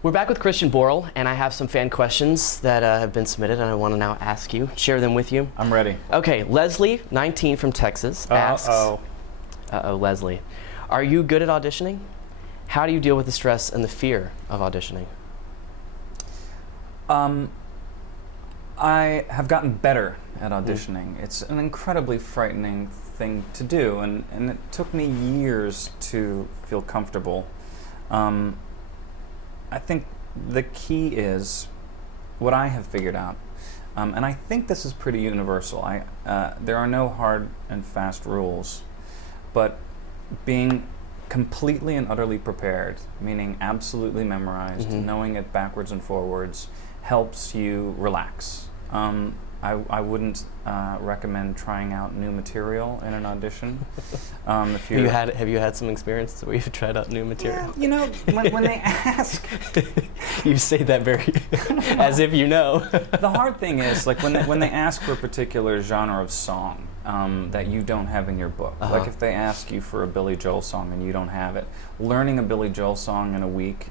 We're back with Christian Borle, and I have some fan questions that have been submitted, and I want to now ask you, share them with you. I'm ready. Okay, Leslie, 19 from Texas, asks, Leslie, are you good at auditioning? How do you deal with the stress and the fear of auditioning? I have gotten better at auditioning. It's an incredibly frightening thing to do, and it took me years to feel comfortable. I think the key is what I have figured out, and I think this is pretty universal. There are no hard and fast rules, but being completely and utterly prepared, meaning absolutely memorized, knowing it backwards and forwards, helps you relax. I wouldn't recommend trying out new material in an audition. Have you had some experience where you've tried out new material? Yeah, you know, when they ask, you say that very as if you know. The hard thing is, like when they ask for a particular genre of song that you don't have in your book. Like if they ask you for a Billy Joel song and you don't have it, learning a Billy Joel song in a week,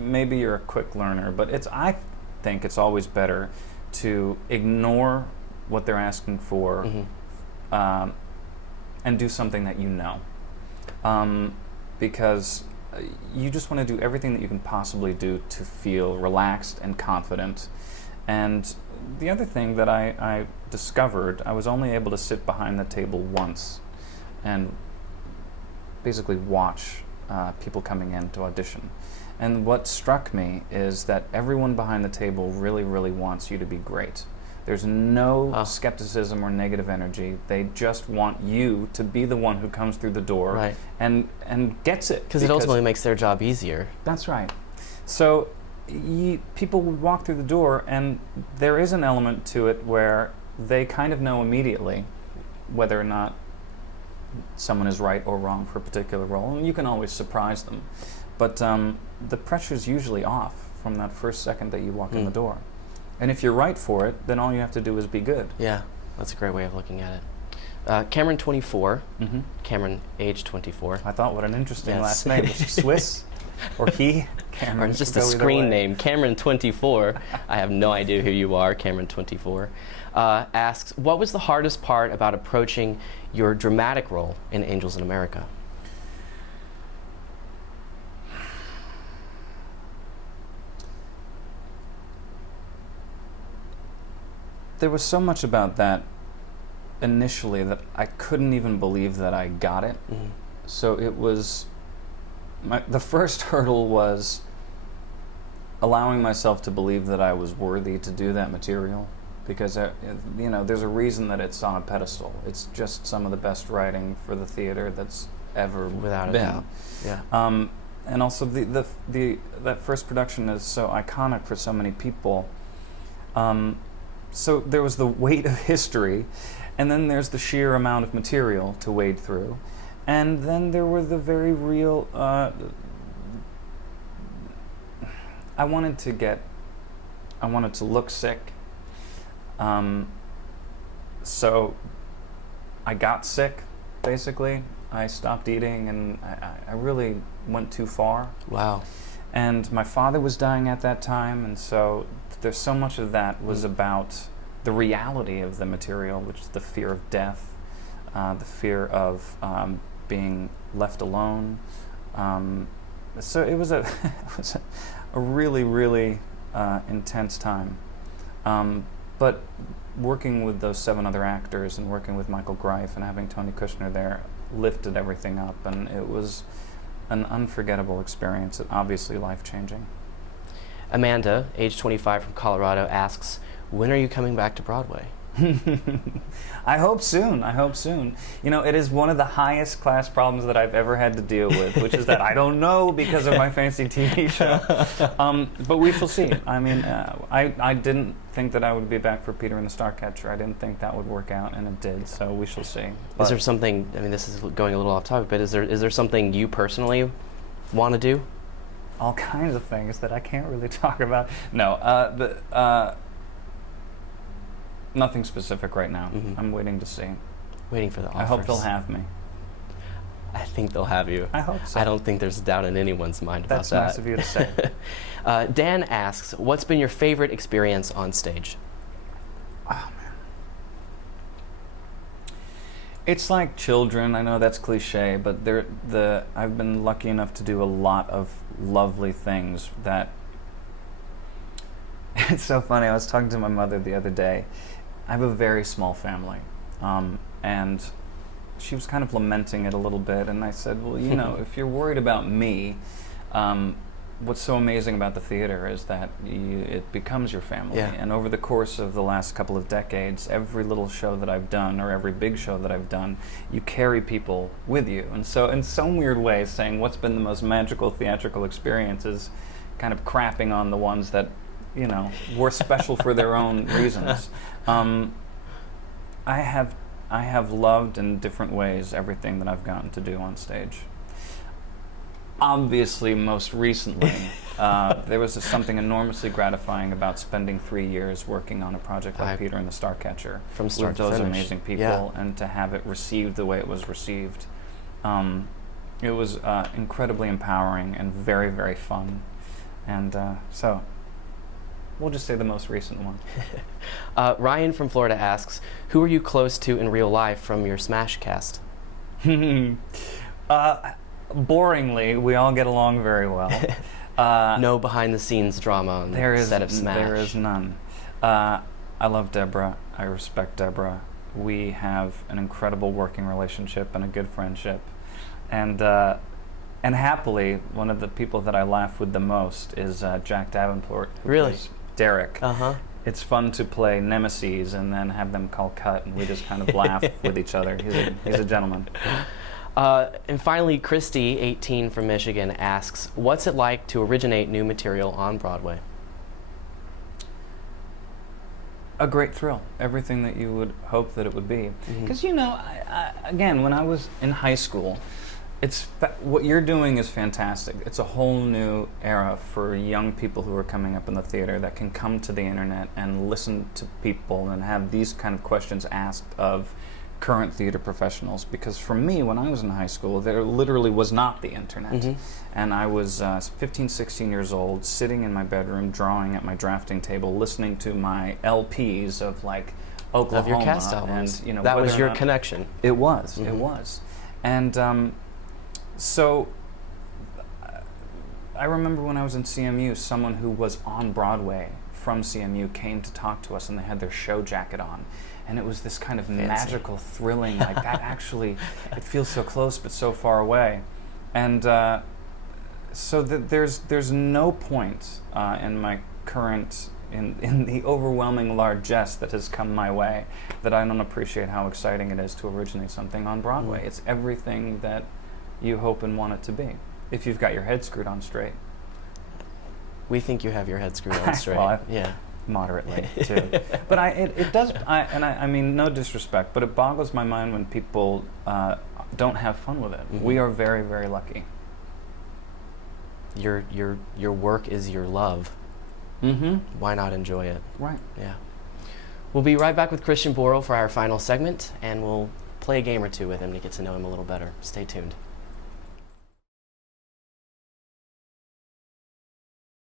maybe you're a quick learner, but I think it's always better to ignore what they're asking for and do something that you know, because you just want to do everything that you can possibly do to feel relaxed and confident. And the other thing that I discovered, I was only able to sit behind the table once and basically watch people coming in to audition. And what struck me is that everyone behind the table really, really wants you to be great. There's no skepticism or negative energy. They just want you to be the one who comes through the door and gets it. Because it ultimately makes their job easier. That's right. So people would walk through the door, and there is an element to it where they kind of know immediately whether or not someone is right or wrong for a particular role, and you can always surprise them. But the pressure's usually off from that first second that you walk in the door. And if you're right for it, then all you have to do is be good. Yeah, that's a great way of looking at it. Cameron, 24. Cameron, age 24. I thought, what an interesting last name. Is she Swiss? Or he? Cameron. Or it's just a screen name. Cameron, 24. I have no idea who you are. Cameron, 24. Asks, what was the hardest part about approaching your dramatic role in Angels in America? There was so much about that initially that I couldn't even believe that I got it. So it was, the first hurdle was allowing myself to believe that I was worthy to do that material, because you know, there's a reason that it's on a pedestal. It's just some of the best writing for the theater that's ever Without been. a doubt. Yeah. And also that first production is so iconic for so many people. So there was the weight of history, and then there's the sheer amount of material to wade through, and then there were the very real. I wanted to look sick. So I got sick, basically. I stopped eating, and I really went too far. Wow. And my father was dying at that time, and so there's so much of that was about the reality of the material, which is the fear of death, the fear of being left alone. So it was a really, really intense time. But working with those 7 other actors and working with Michael Greif and having Tony Kushner there lifted everything up, and it was an unforgettable experience, obviously life-changing. Amanda, age 25 from Colorado, asks, when are you coming back to Broadway? I hope soon. I hope soon. You know, it is one of the highest class problems that I've ever had to deal with, which is that I don't know because of my fancy TV show. But we shall see. I mean, I didn't think that I would be back for Peter and the Starcatcher. I didn't think that would work out, and it did. So we shall see. Is there something? I mean, this is going a little off topic, but is there something you personally want to do? All kinds of things that I can't really talk about. No, nothing specific right now. I'm waiting to see. Waiting for the offers. I hope they'll have me. I think they'll have you. I hope so. I don't think there's a doubt in anyone's mind about That's that. nice of you to say. Dan asks, what's been your favorite experience on stage? Oh, man. It's like children. I know that's cliche, but I've been lucky enough to do a lot of lovely things that... It's so funny. I was talking to my mother the other day. I have a very small family, and she was kind of lamenting it a little bit, and I said, well, you know, if you're worried about me, what's so amazing about the theater is that it becomes your family. Yeah. And over the course of the last couple of decades, every little show that I've done, or every big show that I've done, you carry people with you. And so in some weird way, saying what's been the most magical theatrical experience is kind of crapping on the ones that, you know, were special for their own reasons. I have loved in different ways everything that I've gotten to do on stage. Obviously, most recently, there was something enormously gratifying about spending 3 years working on a project like Peter and the Starcatcher From start with to those finish. amazing people, Yeah. and to have it received the way it was received. It was incredibly empowering and very, very fun. And so, we'll just say the most recent one. Ryan from Florida asks, who are you close to in real life from your Smash cast? Boringly, we all get along very well. No behind-the-scenes drama on the set of Smash. There is none. I love Deborah. I respect Deborah. We have an incredible working relationship and a good friendship. And happily, one of the people that I laugh with the most is Jack Davenport. Who Really? plays Derek. Uh-huh. It's fun to play nemesis and then have them call cut, and we just kind of laugh with each other. He's a gentleman. And finally, Christy, 18 from Michigan, asks, what's it like to originate new material on Broadway? A great thrill. Everything that you would hope that it would be. Because, you know, again, when I was in high school, what you're doing is fantastic. It's a whole new era for young people who are coming up in the theater that can come to the internet and listen to people and have these kind of questions asked of current theater professionals. Because for me, when I was in high school, there literally was not the internet. And I was 15, 16 years old, sitting in my bedroom, drawing at my drafting table, listening to my LPs of like Oklahoma. Of your cast albums. And, you know, that was whether or your not- connection. It was. It was. And so I remember when I was in CMU, someone who was on Broadway from CMU came to talk to us, and they had their show jacket on. And it was this kind of magical, thrilling, like that actually, it feels so close but so far away. And so there's no point in my current, in the overwhelming largesse that has come my way, that I don't appreciate how exciting it is to originate something on Broadway. It's everything that you hope and want it to be, if you've got your head screwed on straight. We think you have your head screwed on straight. Well, yeah. Moderately, too. But it does, I mean, no disrespect, but it boggles my mind when people don't have fun with it. We are very, very lucky. Your work is your love. Why not enjoy it? Right. Yeah. We'll be right back with Christian Borle for our final segment, and we'll play a game or two with him to get to know him a little better. Stay tuned.